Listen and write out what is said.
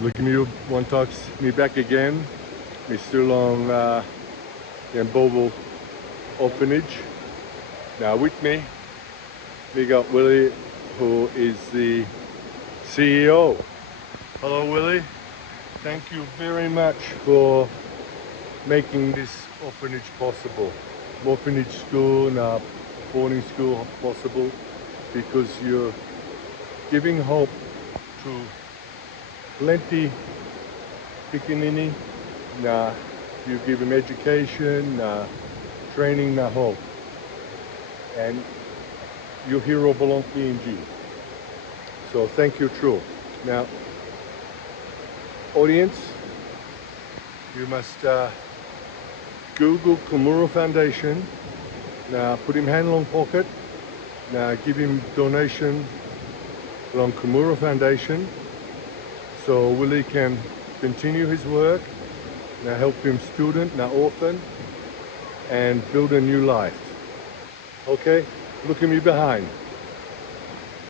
Lukim Wantoks, me back again. Me still on Gembogl Orphanage. Now with me, we got Willie, who is the CEO. Hello Willie, thank you very much for making this orphanage possible. Orphanage school and boarding school possible, because you're giving hope to plenty pickaninny. You give him education, training, hope. And your hero belong PNG. So thank you, true. Now, audience, you must Google Kumuro Foundation. Now, put him hand long pocket. Now, give him donation along Kumuro Foundation, so Willie can continue his work. Now, help him student, now orphan, and build a new life. Okay, look at me behind.